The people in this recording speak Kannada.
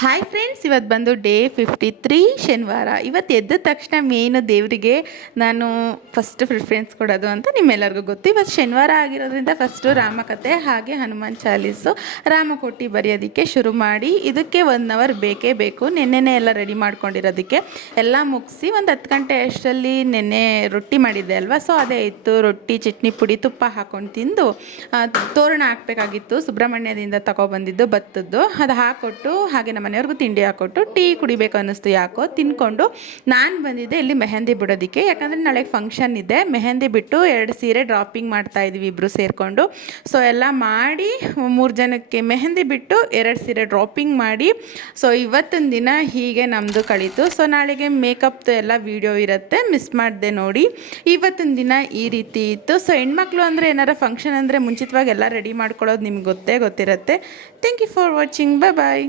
ಹಾಯ್ ಫ್ರೆಂಡ್ಸ್, ಇವತ್ತು ಬಂದು ಡೇ 53 ಶನಿವಾರ. ಇವತ್ತು ಎದ್ದ ತಕ್ಷಣ ಮೇನು ದೇವರಿಗೆ ನಾನು ಫಸ್ಟ್ ಪ್ರಿಫರೆನ್ಸ್ ಕೊಡೋದು ಅಂತ ನಿಮ್ಮೆಲ್ಲರಿಗೂ ಗೊತ್ತು. ಇವತ್ತು ಶನಿವಾರ ಆಗಿರೋದ್ರಿಂದ ಫಸ್ಟು ರಾಮಕಥೆ ಹಾಗೆ ಹನುಮಾನ್ ಚಾಲೀಸು ರಾಮಕೋಟಿ ಬರೆಯೋದಕ್ಕೆ ಶುರು ಮಾಡಿ. ಇದಕ್ಕೆ 1 ಅವರ್ ಬೇಕೇ ಬೇಕು. ನೆನ್ನೆನೇ ಎಲ್ಲ ರೆಡಿ ಮಾಡ್ಕೊಂಡಿರೋದಕ್ಕೆ ಎಲ್ಲ ಮುಗಿಸಿ ಒಂದು 10 ಗಂಟೆ ಅಷ್ಟರಲ್ಲಿ ನೆನ್ನೆ ರೊಟ್ಟಿ ಮಾಡಿದ್ದೆ ಅಲ್ವಾ, ಸೊ ಅದೇ ಇತ್ತು. ರೊಟ್ಟಿ, ಚಟ್ನಿ ಪುಡಿ, ತುಪ್ಪ ಹಾಕ್ಕೊಂಡು ತಿಂದು ತೋರಣ ಹಾಕಬೇಕಾಗಿತ್ತು. ಸುಬ್ರಹ್ಮಣ್ಯದಿಂದ ತಗೊಬಂದಿದ್ದು ಭತ್ತದ್ದು, ಅದು ಹಾಕ್ಕೊಟ್ಟು ಹಾಗೆ ನಮ್ಮ ಮನೆಯವ್ರಿಗೂ ತಿಂಡಿ ಹಾಕ್ಕೊಟ್ಟು ಟೀ ಕುಡಿಬೇಕು ಅನ್ನಿಸ್ತು ಯಾಕೋ, ತಿನ್ಕೊಂಡು ನಾನು ಬಂದಿದ್ದೆ ಇಲ್ಲಿ ಮೆಹಂದಿ ಬಿಡೋದಕ್ಕೆ. ಯಾಕಂದರೆ ನಾಳೆ ಫಂಕ್ಷನ್ ಇದೆ. ಮೆಹಂದಿ ಬಿಟ್ಟು 2 ಸೀರೆ ಡ್ರಾಪಿಂಗ್ ಮಾಡ್ತಾಯಿದ್ವಿ ಇಬ್ಬರು ಸೇರಿಕೊಂಡು. ಸೊ ಎಲ್ಲ ಮಾಡಿ 3 ಜನಕ್ಕೆ ಮೆಹಂದಿ ಬಿಟ್ಟು 2 ಸೀರೆ ಡ್ರಾಪಿಂಗ್ ಮಾಡಿ. ಸೊ ಇವತ್ತಿನ ದಿನ ಹೀಗೆ ನಮ್ಮದು ಕಳೀತು. ಸೊ ನಾಳೆಗೆ ಮೇಕಪ್ದು ಎಲ್ಲ ವೀಡಿಯೋ ಇರುತ್ತೆ, ಮಿಸ್ ಮಾಡಿದೆ ನೋಡಿ. ಇವತ್ತಿನ ದಿನ ಈ ರೀತಿ ಇತ್ತು. ಸೊ ಹೆಣ್ಮಕ್ಳು ಅಂದರೆ ಏನಾರ ಫಂಕ್ಷನ್ ಅಂದರೆ ಮುಂಚಿತವಾಗಿ ಎಲ್ಲ ರೆಡಿ ಮಾಡ್ಕೊಳ್ಳೋದು ನಿಮ್ಗೆ ಗೊತ್ತಿರುತ್ತೆ. Thank you for watching. Bye.